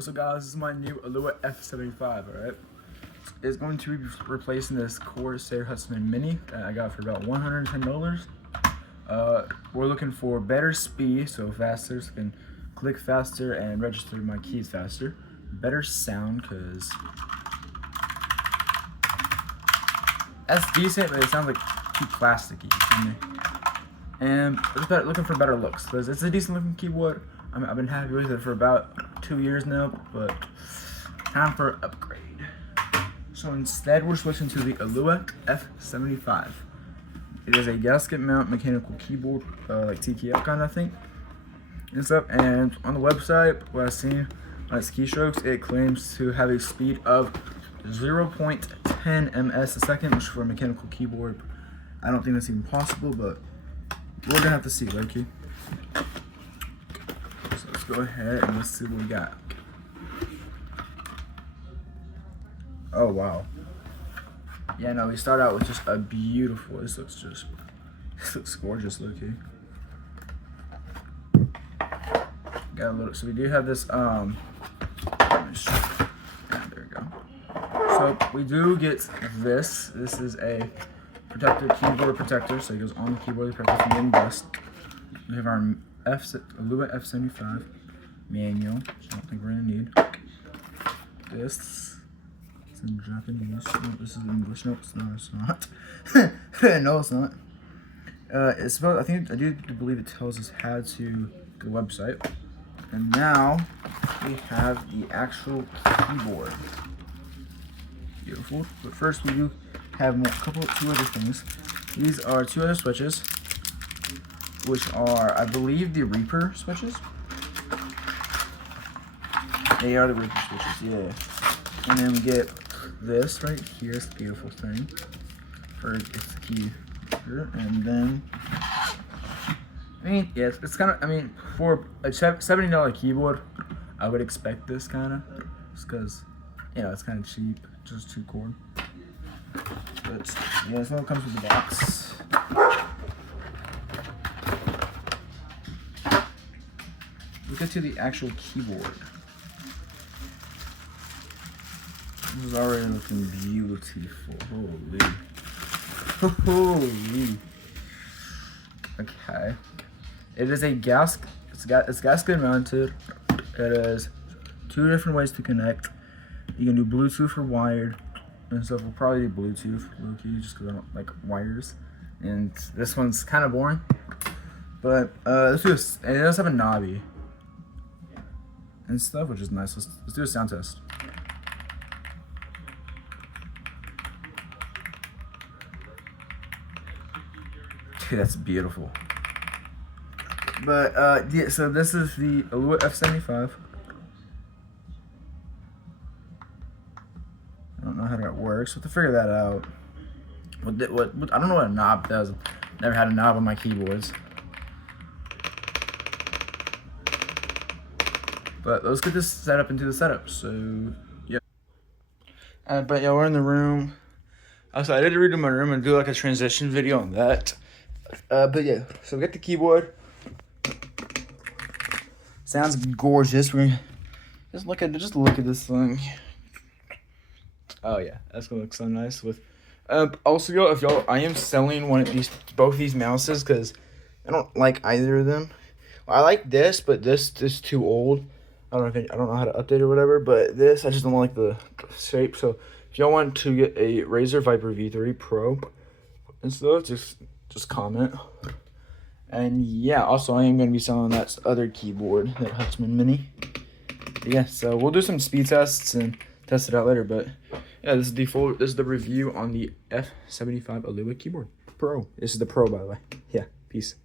What's up, guys? This is my new Alua F75, alright? It's going to be replacing this Corsair Huntsman Mini that I got for about $110. We're looking for better speed, so faster, so I can click faster and register my keys faster. Better sound, because that's decent, but it sounds like too plasticky. And looking for better looks, because it's a decent looking keyboard. I've been happy with it for about 2 years now, but time for an upgrade. So instead, we're switching to the Alua F75. It is a gasket mount mechanical keyboard, like TKL kind of thing and stuff. And on the website, what I've seen on its keystrokes, it claims to have a speed of 0.10 ms a second, which for a mechanical keyboard, I don't think that's even possible, but we're gonna have to see, right, Key? So let's go ahead and let's see what we got. Oh wow. Yeah, no, we start out with just a beautiful, this looks gorgeous, low-key. Got a little, so we do have this, there we go. So we do get this is a protector, keyboard protector, so it goes on the keyboard protector from getting dust. We have our Alua F75 manual, which I don't think we're gonna need. This. In Japanese. No, this is English. No, it's not. It's not. No, it's not. It's about. I do believe it tells us how to the website. And now we have the actual keyboard. Beautiful. But first, we do have two other things. These are two other switches, which are, I believe, the Reaper switches. They are the Reaper switches. Yeah. And then we get this right here, this beautiful thing for its key here. And then it's kind of, for a $70 keyboard, I would expect this kind of, just because it's kind of cheap, just 2 cord. But yeah, this one comes with the box. We'll get to the actual keyboard. This is already looking beautiful. Holy. Okay. It is a it's gasket mounted. It has 2 different ways to connect. You can do Bluetooth or wired. And so we'll probably do Bluetooth, low-key, just because I don't like wires. And this one's kind of boring. But let's do this. And it does have a knobby and stuff, which is nice. Let's do a sound test. That's beautiful. But yeah, so this is the Alua F75. I don't know how that works, but to figure that out, what I don't know what a knob does. Never had a knob on my keyboards. But let's get this set up into the setup. So yeah. But yeah, we're in the room. Also, I did redo my room and do like a transition video on that. But yeah, so we got the keyboard. Sounds gorgeous. We're gonna just look at this thing. Oh yeah, that's gonna look so nice with. Also, y'all, I am selling both these mouses because I don't like either of them. Well, I like this, but this is too old. I don't know how to update it or whatever. But this, I just don't like the shape. So if y'all want to get a Razer Viper V3 Pro and stuff, just comment. And yeah, also I am going to be selling that other keyboard, that Huntsman Mini. But yeah, so we'll do some speed tests and test it out later. But yeah, this is the review on the F75 Alua keyboard Pro. This is the Pro, by the way. Yeah, peace.